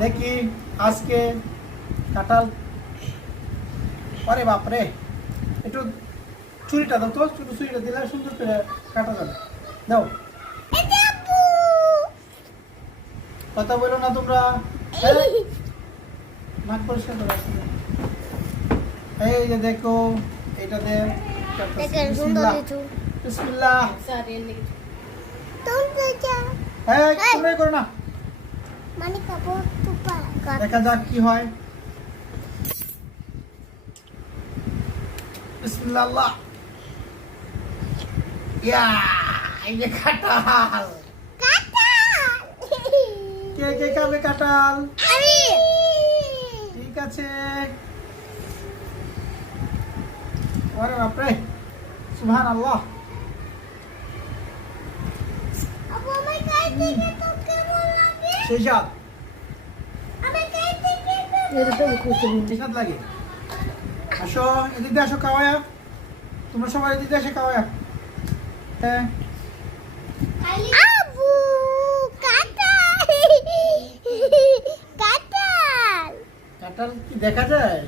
দেখি আজকে কাঁঠাল। আরে বাপরে, একটু ছুরিটা দাও তো, শুধু ছুরিটা দিলে সুন্দর করে কাটা যাবে। দাও, কথা বলো না তোমরা। নাক পরিষ্কার করে আসলে। এই যে দেখো, এটা দে। বিসমিল্লাহ বিসমিল্লাহ। এই তোমরা করো না, দেখা যাক কি হয়। বিসমিল্লাহ আল্লাহ। ইয়া, এই যে কাঁঠাল। কে কে খাবে কাঁঠাল? ঠিক আছে। আরে বাপরে, সুবহানাল্লাহ। সেই স্বাদ লাগে। আসো এদিকে আসো, খাওয়ায়া তোমরা সবাই এদিকে এসে খাওয়ায়া। হ্যাঁ কাঁঠাল কি দেখা যায়?